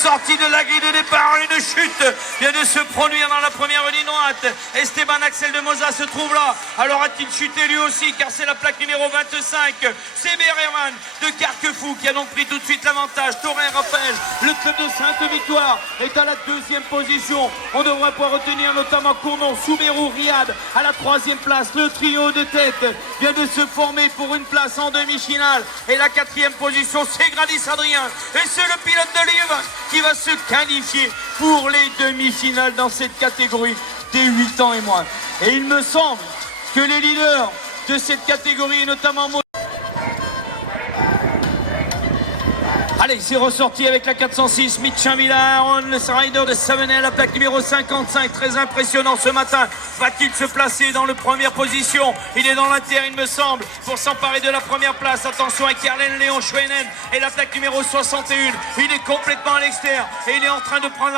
sortie de la grille de départ, une chute vient de se produire dans la première ligne droite. Esteban Axel de Moza se trouve là. Alors a-t-il chuté lui aussi, car c'est la plaque numéro 25. C'est Berewan de Carquefou qui a donc pris tout de suite l'avantage. Torin rappelle, le club de Sainte-Victoire est à la deuxième position. On devrait pouvoir retenir notamment Cournon, Souberou, Riyad à la troisième place. Le trio de tête vient de se former pour une place en demi-finale. Et la quatrième position, c'est Gradis Adrien. Et c'est le pilote de Lièvre qui va se qualifier pour les demi-finales dans cette catégorie des 8 ans et moins. Et il me semble que les leaders de cette catégorie, notamment... Allez, c'est ressorti avec la 406, Mitchin Villaron, le rider de Savenay, la plaque numéro 55, très impressionnant ce matin. Va-t-il se placer dans la première position? Il est dans l'inter, il me semble, pour s'emparer de la première place. Attention avec Erlen Léon Schweinen et la plaque numéro 61. Il est complètement à l'extérieur et il est en train de prendre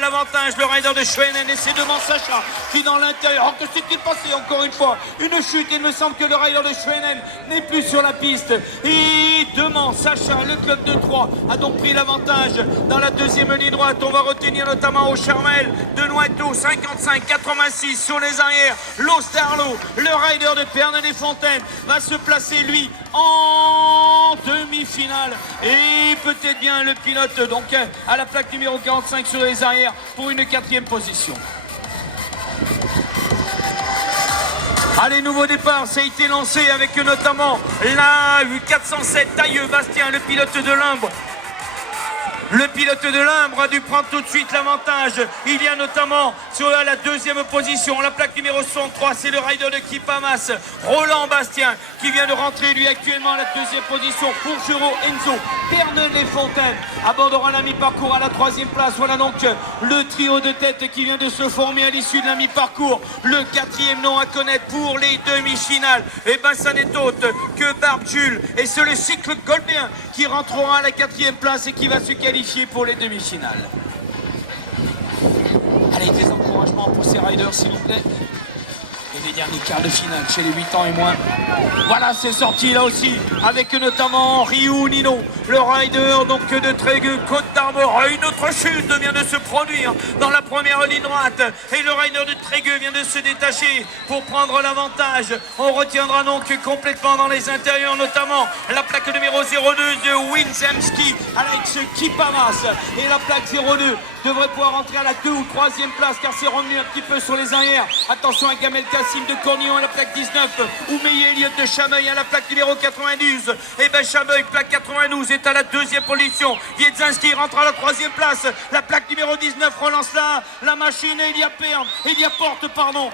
l'avantage, le rider de Schweinen, et c'est devant Sacha qui dans l'intérieur. Oh, que s'est-il passé encore une fois? Une chute, il me semble que le rider de Schweinen n'est plus sur la piste. Et devant Sacha, le club de 3 a donc pris l'avantage dans la deuxième ligne droite. On va retenir notamment au Charmel de Noireau, 55-86 sur les arrières. L'Ostarlo, le rider de Pernay-les-Fontaines, va se placer lui en demi-finale. Et peut-être bien le pilote donc à la plaque numéro 45 sur les arrières pour une quatrième position. Allez, nouveau départ, ça a été lancé avec notamment la 407 Tailleux Bastien, le pilote de Limbre. Le pilote de Limbre a dû prendre tout de suite l'avantage. Il y a notamment sur la deuxième position, la plaque numéro 63, c'est le rider de Kipamas, Roland Bastien, qui vient de rentrer lui actuellement à la deuxième position. Fourgereau Enzo, Pernay-les-Fontaines abandonnera la mi-parcours à la troisième place. Voilà donc le trio de tête qui vient de se former à l'issue de la mi-parcours. Le quatrième nom à connaître pour les demi-finales. Et ben ça n'est autre que Barbe Jules. Et c'est le cycle Goldbien qui rentrera à la quatrième place et qui va se qualifier pour les demi-finales. Allez, des encouragements pour ces riders s'il vous plaît. Et les derniers quarts de finale chez les 8 ans et moins. Voilà, c'est sorti là aussi avec notamment Ryu Nino, le rider donc de Trégueux, Côte d'Armor. Une autre chute vient de se produire dans la première ligne droite et le rider de Trégueux vient de se détacher pour prendre l'avantage. On retiendra donc complètement dans les intérieurs notamment la plaque numéro 02 de Winzemski Alex Kipamas, et la plaque 02 devrait pouvoir entrer à la 2 ou 3e place car c'est revenu un petit peu sur les arrières. Attention à Gamel Kassim de Cornillon à la plaque 19, Oumeye Elliott de Chameuil à la plaque numéro 92. Et ben Chameuil, plaque 92, est à la deuxième position. Wiedzinski rentre à la 3e place. La plaque numéro 19 relance la machine et il y a porte, pardon.